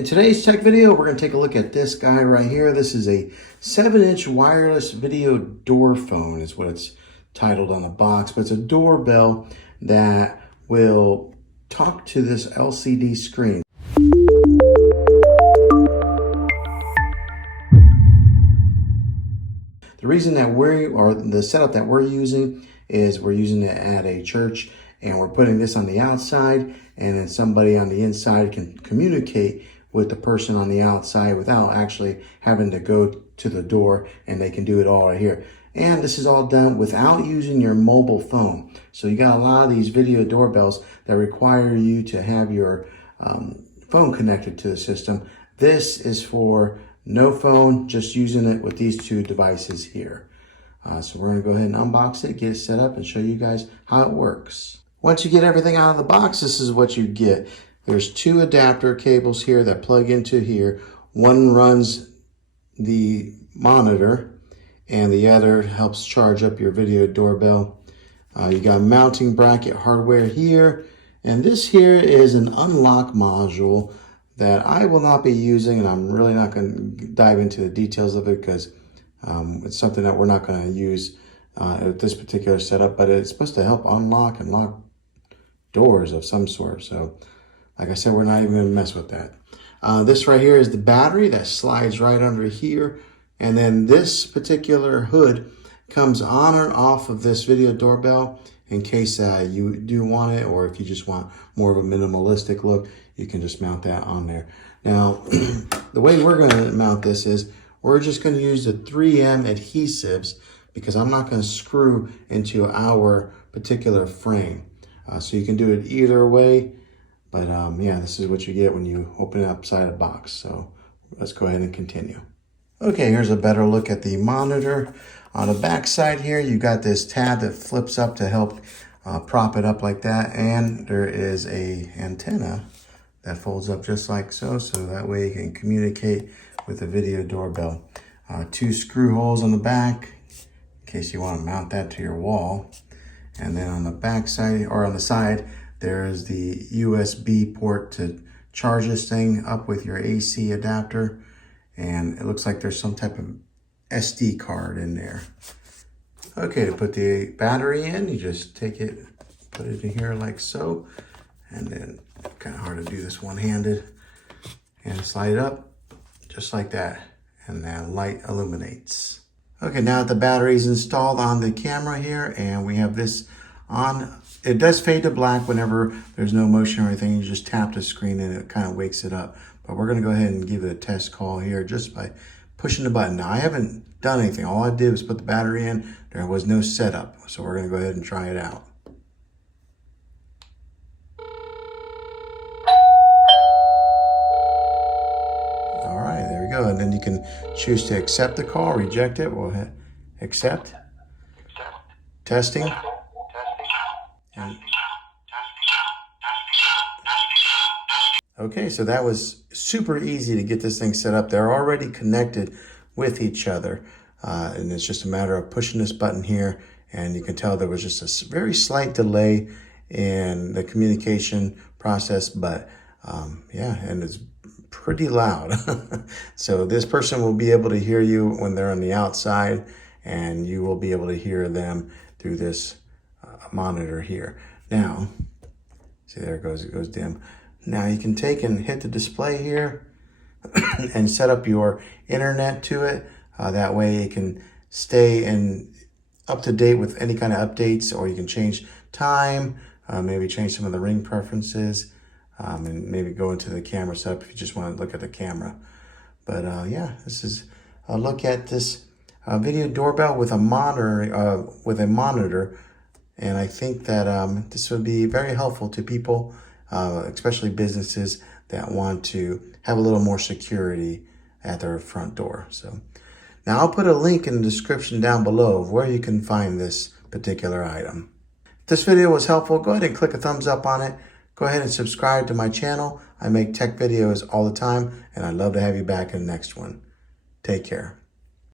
In today's tech video, we're going to take a look at this guy right here. This is a 7-inch wireless video door phone is what it's titled on the box, but it's a doorbell that will talk to this LCD screen. The reason that the setup that we're using is we're using it at a church, and we're putting this on the outside, and then somebody on the inside can communicate with the person on the outside without actually having to go to the door, and they can do it all right here. And this is all done without using your mobile phone. So you got a lot of these video doorbells that require you to have your phone connected to the system. This is for no phone, just using it with these two devices here. So we're gonna go ahead and unbox it, get it set up, and show you guys how it works. Once you get everything out of the box, this is what you get. There's two adapter cables here that plug into here. One runs the monitor and the other helps charge up your video doorbell. You got mounting bracket hardware here. And this here is an unlock module that I will not be using, and I'm really not going to dive into the details of it because it's something that we're not going to use at this particular setup, but it's supposed to help unlock and lock doors of some sort. So like I said, we're not even going to mess with that. This right here is the battery that slides right under here. And then this particular hood comes on or off of this video doorbell in case you do want it, or if you just want more of a minimalistic look, you can just mount that on there. Now, the way we're going to mount this is we're just going to use the 3M adhesives because I'm not going to screw into our particular frame. So you can do it either way. But yeah, this is what you get when you open it upside a box. So let's go ahead and continue. Okay, here's a better look at the monitor. On the back side here, you got this tab that flips up to help prop it up like that. And there is a antenna that folds up just like so. So that way you can communicate with the video doorbell. Two screw holes on the back in case you want to mount that to your wall. And then on the back side, or on the side, there's the USB port to charge this thing up with your AC adapter. And it looks like there's some type of SD card in there. Okay, to put the battery in, you just take it, put it in here like so. And then, kind of hard to do this one-handed. And slide it up, just like that. And that light illuminates. Okay, now that the battery's installed on the camera here, and we have this on, it does fade to black whenever there's no motion or anything. You just tap the screen and it kind of wakes it up. But we're gonna go ahead and give it a test call here just by pushing the button. Now, I haven't done anything. All I did was put the battery in. There was no setup. So we're gonna go ahead and try it out. All right, there we go. And then you can choose to accept the call, reject it. We'll hit accept. Testing. Okay, so that was super easy to get this thing set up. They're already connected with each other. And it's just a matter of pushing this button here. And you can tell there was just a very slight delay in the communication process. But yeah, and it's pretty loud. So this person will be able to hear you when they're on the outside. And you will be able to hear them through this monitor here. Now, see, there it goes dim. Now you can take and hit the display here and set up your internet to it. That way it can stay up to date with any kind of updates, or you can change time, maybe change some of the ring preferences, and maybe go into the camera setup if you just want to look at the camera. But yeah, this is a look at this video doorbell with a monitor. And I think that this would be very helpful to people, especially businesses that want to have a little more security at their front door. So now I'll put a link in the description down below of where you can find this particular item. If this video was helpful, go ahead and click a thumbs up on it. Go ahead and subscribe to my channel. I make tech videos all the time, and I'd love to have you back in the next one. Take care.